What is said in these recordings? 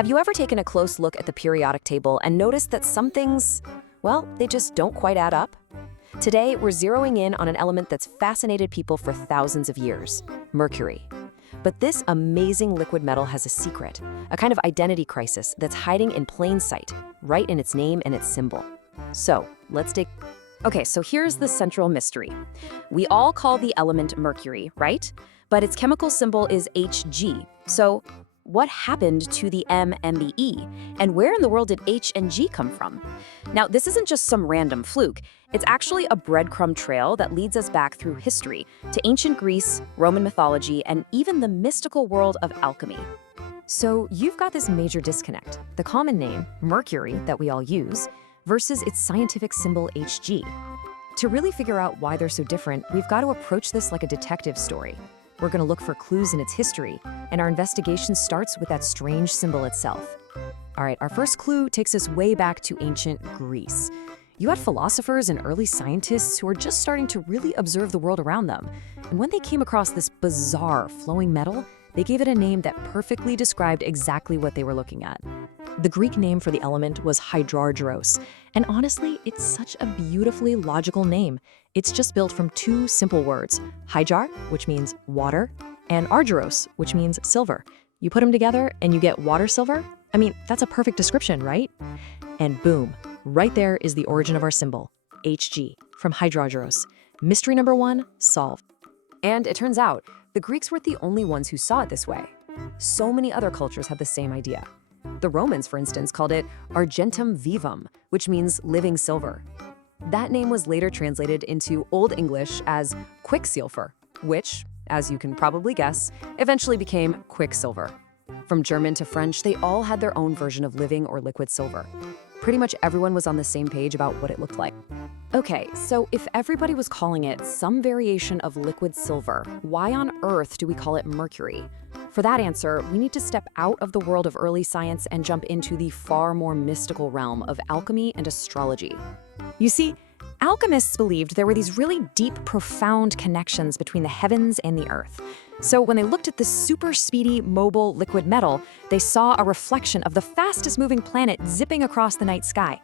Have you ever taken a close look at the periodic table and noticed that some things, well, they just don't quite add up? Today, we're zeroing in on an element that's fascinated people for thousands of years: Mercury. But this amazing liquid metal has a secret, a kind of identity crisis that's hiding in plain sight, right in its name and its symbol. So, let's dig. Okay, so here's the central mystery. We all call the element mercury, right? But its chemical symbol is Hg. So, what happened to the M and the E? And where in the world did H and G come from? Now, this isn't just some random fluke. It's actually a breadcrumb trail that leads us back through history to ancient Greece, Roman mythology, and even the mystical world of alchemy. So you've got this major disconnect: the common name, Mercury, that we all use, versus its scientific symbol Hg. To really figure out why they're so different, we've got to approach this like a detective story. We're going to look for clues in its history, and our investigation starts with that strange symbol itself. All right, our first clue takes us way back to ancient Greece. You had philosophers and early scientists who were just starting to really observe the world around them. And when they came across this bizarre flowing metal, they gave it a name that perfectly described exactly what they were looking at. The Greek name for the element was hydrargyros, and honestly, it's such a beautifully logical name. It's just built from two simple words: hydrar, which means water, and argyros, which means silver. You put them together and you get water silver? I mean, that's a perfect description, right? And boom, right there is the origin of our symbol, Hg, from hydrargyros. Mystery number one solved. And it turns out, the Greeks weren't the only ones who saw it this way. So many other cultures had the same idea. The Romans, for instance, called it argentum vivum, which means living silver. That name was later translated into Old English as quicksilver, which, as you can probably guess, eventually became quicksilver. From German to French, they all had their own version of living or liquid silver. Pretty much everyone was on the same page about what it looked like. Okay, so if everybody was calling it some variation of liquid silver, why on earth do we call it mercury? For that answer, we need to step out of the world of early science and jump into the far more mystical realm of alchemy and astrology. You see, alchemists believed there were these really deep, profound connections between the heavens and the earth. So when they looked at this super speedy, mobile liquid metal, they saw a reflection of the fastest moving planet zipping across the night sky.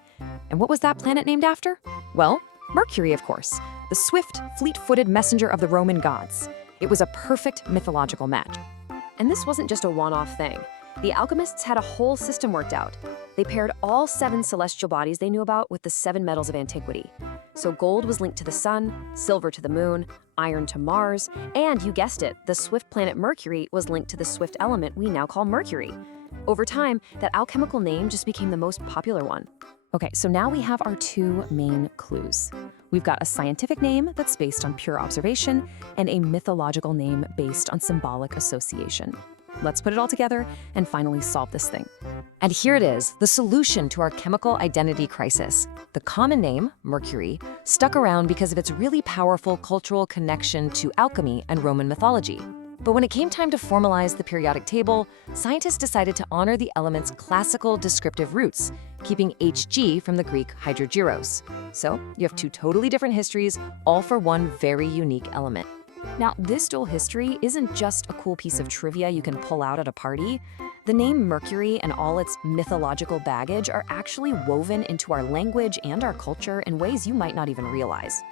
And what was that planet named after? Well, Mercury, of course, the swift, fleet-footed messenger of the Roman gods. It was a perfect mythological match. And this wasn't just a one-off thing. The alchemists had a whole system worked out. They paired all 7 celestial bodies they knew about with the 7 metals of antiquity. So gold was linked to the sun, silver to the moon, iron to Mars, and you guessed it, the swift planet Mercury was linked to the swift element we now call Mercury. Over time, that alchemical name just became the most popular one. Okay, so now we have our 2 main clues. We've got a scientific name that's based on pure observation and a mythological name based on symbolic association. Let's put it all together and finally solve this thing. And here it is, the solution to our chemical identity crisis. The common name, Mercury, stuck around because of its really powerful cultural connection to alchemy and Roman mythology. But when it came time to formalize the periodic table, scientists decided to honor the element's classical descriptive roots, keeping Hg from the Greek hydrargyros. So you have 2 totally different histories, all for one very unique element. Now, this dual history isn't just a cool piece of trivia you can pull out at a party. The name Mercury and all its mythological baggage are actually woven into our language and our culture in ways you might not even realize.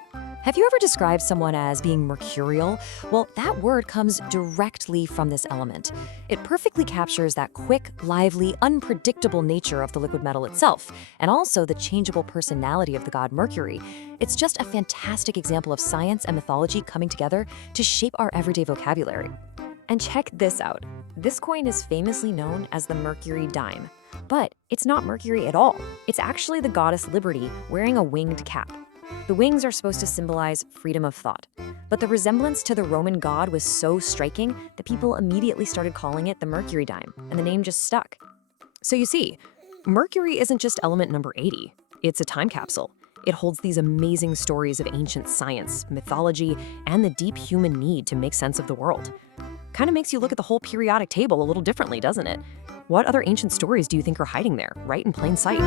Have you ever described someone as being mercurial? Well, that word comes directly from this element. It perfectly captures that quick, lively, unpredictable nature of the liquid metal itself, and also the changeable personality of the god Mercury. It's just a fantastic example of science and mythology coming together to shape our everyday vocabulary. And check this out. This coin is famously known as the Mercury dime. But it's not Mercury at all. It's actually the goddess Liberty wearing a winged cap. The wings are supposed to symbolize freedom of thought, but the resemblance to the Roman god was so striking that people immediately started calling it the Mercury dime, and the name just stuck. So you see, Mercury isn't just element number 80, it's a time capsule. It holds these amazing stories of ancient science, mythology, and the deep human need to make sense of the world. Kind of makes you look at the whole periodic table a little differently, doesn't it? What other ancient stories do you think are hiding there, right in plain sight?